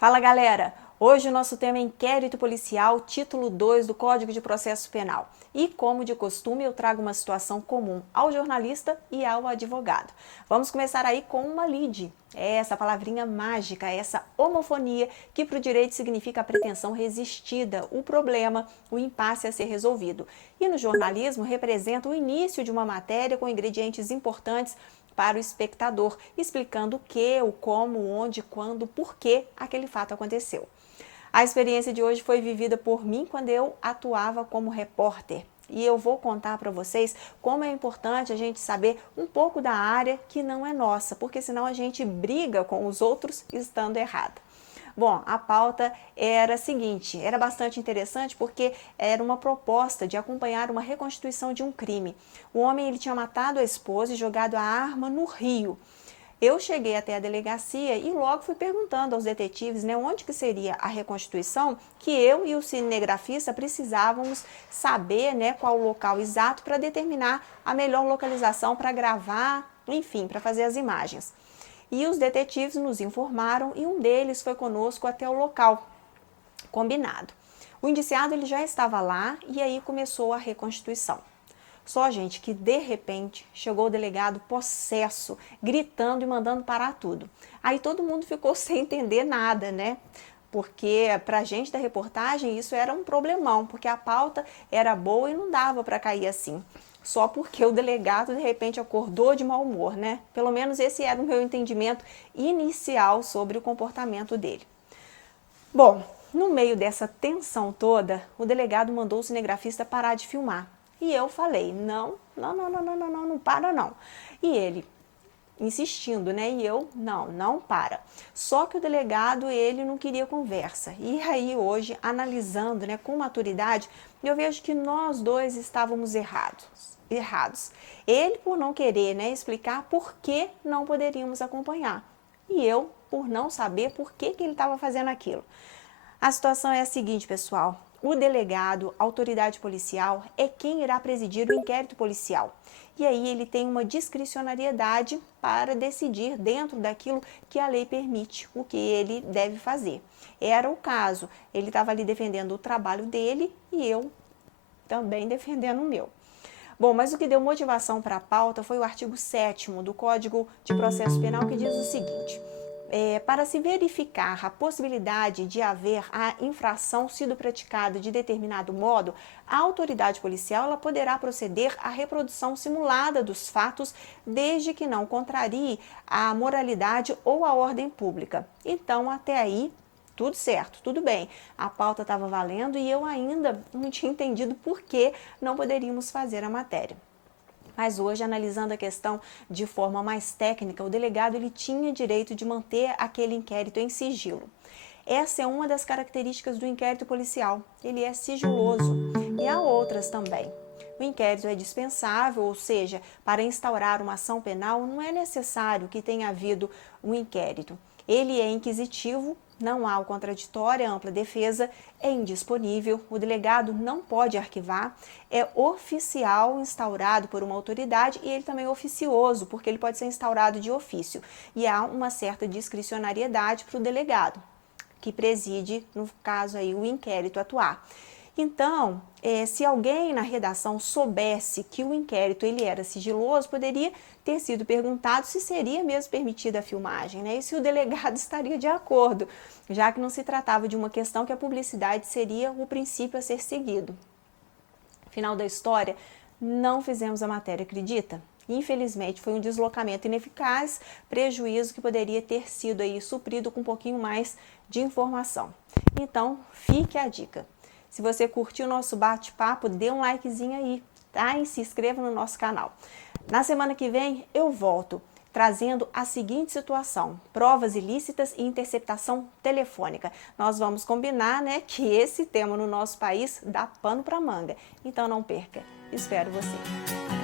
Fala galera! Hoje o nosso tema é Inquérito Policial, título 2 do Código de Processo Penal. E como de costume eu trago uma situação comum ao jornalista e ao advogado. Vamos começar aí com uma lide. É essa palavrinha mágica, essa homofonia que para o direito significa a pretensão resistida, o problema, o impasse a ser resolvido. E no jornalismo representa o início de uma matéria com ingredientes importantes para o espectador, explicando o que, o como, onde, quando, por que aquele fato aconteceu. A experiência de hoje foi vivida por mim quando eu atuava como repórter. E eu vou contar para vocês como é importante a gente saber um pouco da área que não é nossa, porque senão a gente briga com os outros estando errado. Bom, a pauta era a seguinte, era bastante interessante porque era uma proposta de acompanhar uma reconstituição de um crime. O homem ele tinha matado a esposa e jogado a arma no rio. Eu cheguei até a delegacia e logo fui perguntando aos detetives, onde que seria a reconstituição, que eu e o cinegrafista precisávamos saber, qual o local exato para determinar a melhor localização para gravar, enfim, para fazer as imagens. E os detetives nos informaram e um deles foi conosco até o local combinado. O indiciado ele já estava lá e aí começou a reconstituição. Só, gente, que de repente chegou o delegado possesso, gritando e mandando parar tudo. Aí todo mundo ficou sem entender nada, Porque pra gente da reportagem isso era um problemão, porque a pauta era boa e não dava para cair assim. Só porque o delegado de repente acordou de mau humor, Pelo menos esse era o meu entendimento inicial sobre o comportamento dele. Bom, no meio dessa tensão toda, o delegado mandou o cinegrafista parar de filmar. E eu falei, não para não. E ele insistindo, E eu, não para. Só que o delegado, ele não queria conversa. E aí hoje, analisando, com maturidade, eu vejo que nós dois estávamos errados. Ele por não querer, explicar por que não poderíamos acompanhar. E eu por não saber por que ele estava fazendo aquilo. A situação é a seguinte, pessoal. O delegado, autoridade policial, é quem irá presidir o inquérito policial. E aí ele tem uma discricionariedade para decidir dentro daquilo que a lei permite, o que ele deve fazer. Era o caso, ele estava ali defendendo o trabalho dele e eu também defendendo o meu. Bom, mas o que deu motivação para a pauta foi o artigo 7º do Código de Processo Penal, que diz o seguinte: para se verificar a possibilidade de haver a infração sido praticada de determinado modo, a autoridade policial ela poderá proceder à reprodução simulada dos fatos, desde que não contrarie a moralidade ou a ordem pública. Então, até aí, tudo certo, tudo bem. A pauta estava valendo e eu ainda não tinha entendido por que não poderíamos fazer a matéria. Mas hoje, analisando a questão de forma mais técnica, o delegado ele tinha direito de manter aquele inquérito em sigilo. Essa é uma das características do inquérito policial, ele é sigiloso e há outras também. O inquérito é dispensável, ou seja, para instaurar uma ação penal não é necessário que tenha havido um inquérito. Ele é inquisitivo, não há o contraditório, a ampla defesa é indisponível, o delegado não pode arquivar, é oficial instaurado por uma autoridade e ele também é oficioso, porque ele pode ser instaurado de ofício. E há uma certa discricionariedade para o delegado, que preside, no caso aí, o inquérito atuar. Então, se alguém na redação soubesse que o inquérito ele era sigiloso, poderia ter sido perguntado se seria mesmo permitida a filmagem, e se o delegado estaria de acordo, já que não se tratava de uma questão que a publicidade seria o princípio a ser seguido. Final da história, não fizemos a matéria, acredita? Infelizmente, foi um deslocamento ineficaz, prejuízo que poderia ter sido aí suprido com um pouquinho mais de informação. Então, fique a dica. Se você curtiu o nosso bate-papo, dê um likezinho aí, E se inscreva no nosso canal. Na semana que vem, eu volto trazendo a seguinte situação: provas ilícitas e interceptação telefônica. Nós vamos combinar, que esse tema no nosso país dá pano para manga. Então não perca. Espero você.